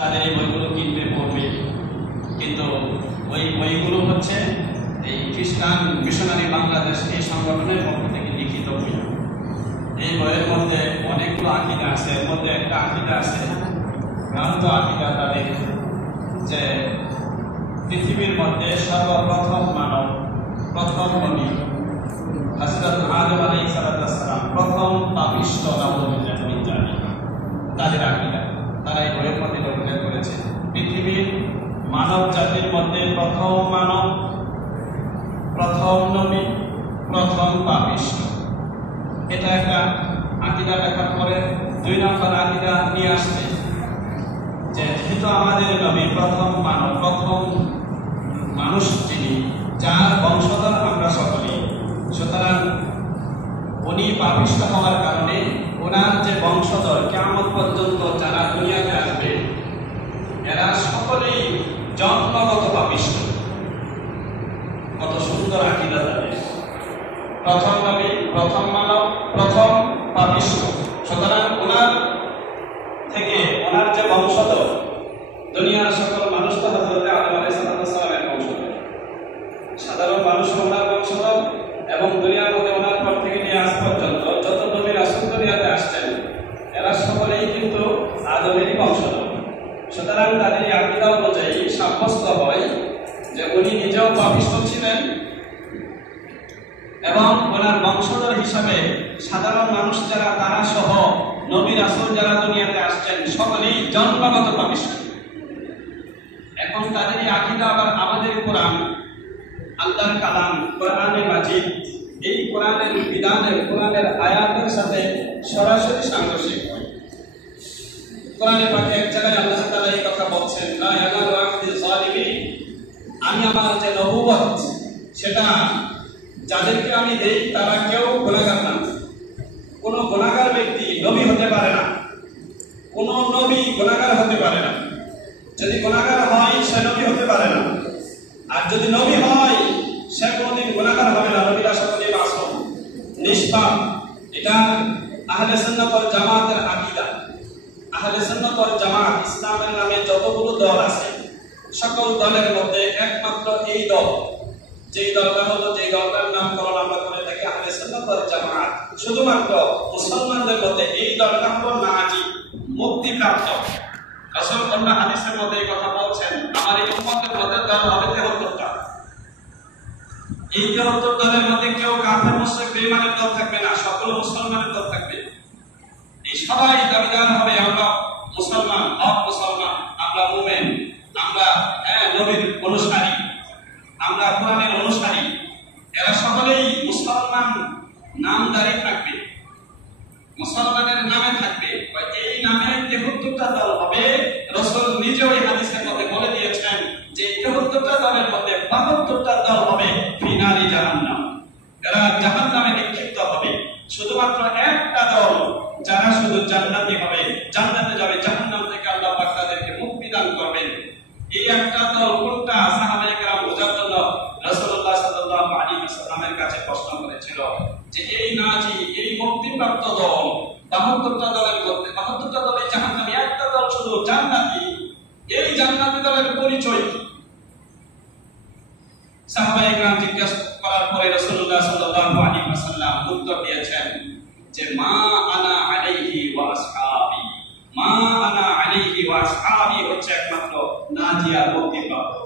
তাদের এই বইগুলো কিনবে পড়বে, কিন্তু ওই বইগুলো হচ্ছে এই খ্রিস্টান মিশনারি বাংলাদেশ এই সংগঠনের পক্ষ থেকে লিখিত বই। এই বইয়ের মধ্যে অনেকগুলো আকীদা আছে, এর মধ্যে একটা আকীদা আছে ভ্রান্ত আকীদা তাদের, যে পৃথিবীর মধ্যে সর্বপ্রথম মানব, প্রথম নবী হযরত আদম আলাইহিস সালাম, প্রথম পাপিষ্ঠ জানি তাদের আকীদা। তারা এই বইয়ের মধ্যে উল্লেখ করেছে পৃথিবীর মানব জাতির মধ্যে প্রথম মানব, প্রথম নবী, প্রথম পাপিষ্ঠ। এটা একটা আকীদা দেখার পরে 2 নম্বর আকীদা নিয়ে আসবে যে যেহেতু আমাদের নবী প্রথম মানব, প্রথম মানুষ যিনি, যার বংশধর আমরা সকলেই, সুতরাং উনি পাপিষ্ঠ হওয়ার কারণে ওনার যে বংশধর কিয়ামত পর্যন্ত যারা দুনিয়াতে আসবে এরা সকলেই জন্মগত পাপিষ্ঠ। কত সুন্দর আকীদা তাদের! প্রথম নবী, প্রথম মানব, প্রথম পাপিষ্ঠ। সুতরাং ওনার থেকে ওনার যে বংশধর, দুনিয়ার সকল মানুষ তো হযরত আদম আলাইহিস সালামের বংশধর, সাধারণ মানুষ ওনার বংশধর, এবং দুনিয়ার মধ্যে ওনার পর থেকে নিয়ে আজ পর্যন্ত যত নবী রাসূল দুনিয়াতে আসছেন এরা সকলেই কিন্তু আদমেরই বংশধর। সুতরাং তাদের এই আকীদা অনুযায়ী সাব্যস্ত হয় যে উনি নিজেও পাপিষ্ঠ ছিলেন এবং ওনার বংশধর হিসাবে সাধারণ মানুষ যারা, তারা সহ নবী রাসূল যারা দুনিয়াতে আসছেন সকলেই জন্মগত পাপিষ্ঠ। এখন তাদের এই আকীদা আবার আমাদের কোরআন, আল্লাহর কালাম, কোরআনে মাজিদ, এই কোরআনের বিধানের, কোরআনের আয়াতের সাথে সরাসরি সাংঘর্ষিক হয়। কোরআনে পাকে এক জায়গায় আল্লাহ তাআলা এই কথা বলছেন, লা ইয়ানালু আহদিল যালিমিন, আমি আমার যে নবুয়ত সেটা যাদেরকে আমি দেই তারা কেউ গুনাহগার না। কোন গুনাহগার ব্যক্তি নবী হতে পারে না, কোন নবী গুনাহগার হতে পারে না। যদি গুনাহগার হয় সে নবী হতে পারে না, আর যদি নবী হয় সে কোনদিন গুনাহগার হবে না। নবীরা সকলেই মাসুম, নিষ্পাপ। এটা আহলে সুন্নাত ওয়াল জামাতের আকীদা। আহলে সুন্নাত ওয়াল জামাত ইসলামের নামে যতগুলো দল আছে সকল দলের মধ্যে একমাত্র এই দল, যেই দলটা হলো, যেই দলটার নামকরণ আমরা করে থাকি আহলে সুন্নাত ওয়াল জামাত, শুধুমাত্র মুসলমানদের মধ্যে এই দলটা হলো নাজি, মুক্তিপ্রাপ্ত। রাসূল অন্য হাদিসের মধ্যে এই কথা বলছেন, আমার এই উম্মতের মধ্যে দল হবে 73টা। এই 73 দলের মধ্যে কেউ কাফের, মুশরিক, বেঈমানের দল থাকবে না, সকল মুসলমানের দল থাকবে। এই সবাই দাবিদার হবে আমরা মুসলমান, হক মুসলমান, আমরা মুমিন, আমরা নবীর অনুসারী, আমরা কোরআনের অনুসারী। এরা সকলেই মুসলমান নামদারি থাকবে, মুসলমানের নামে থাকবে। এই নামে 73টা দল হবে। রাসূল নিজেও এই হাদিসের মধ্যে বলে দিয়েছেন যে 73টা দলের মধ্যে 72টা দল হবে ফিনারি জাহান্নাম, এরা জাহান্নামে নিক্ষিপ্ত হবে। শুধুমাত্র একটা দল যারা শুধু জান্নাতি হবে, জান্নাতে যাবে, জাহান্নাম থেকে আল্লাহ পাক তাদেরকে মুক্তি দান করবেন। এই একটা দল কোনটা সাহাবায়ে কেরাম বোঝার জন্য রাসূলুল্লাহ সাল্লাল্লাহু আলাইহি ওয়াসাল্লামের কাছে প্রশ্ন করেছিল যে এই নাজি, এই মুক্তিপ্রাপ্ত দল 72টা দলের মধ্যে 72টা দলে জাহান্নামী, একটা দল শুধু জান্নাতি, এই জান্নাতি দলের পরিচয় কি? সাহাবায়ে কেরাম জিজ্ঞাসা করার পরে রাসূলুল্লাহ সাল্লাল্লাহু আলাইহি ওয়াসাল্লাম উত্তর দিয়েছেন যে মা আনা আলাইহি ওয়া আসহাবি, মা আনা আলাইহি ওয়া আসহাবি হচ্ছে একমাত্র নাজিয়া, মুক্তিপ্রাপ্ত।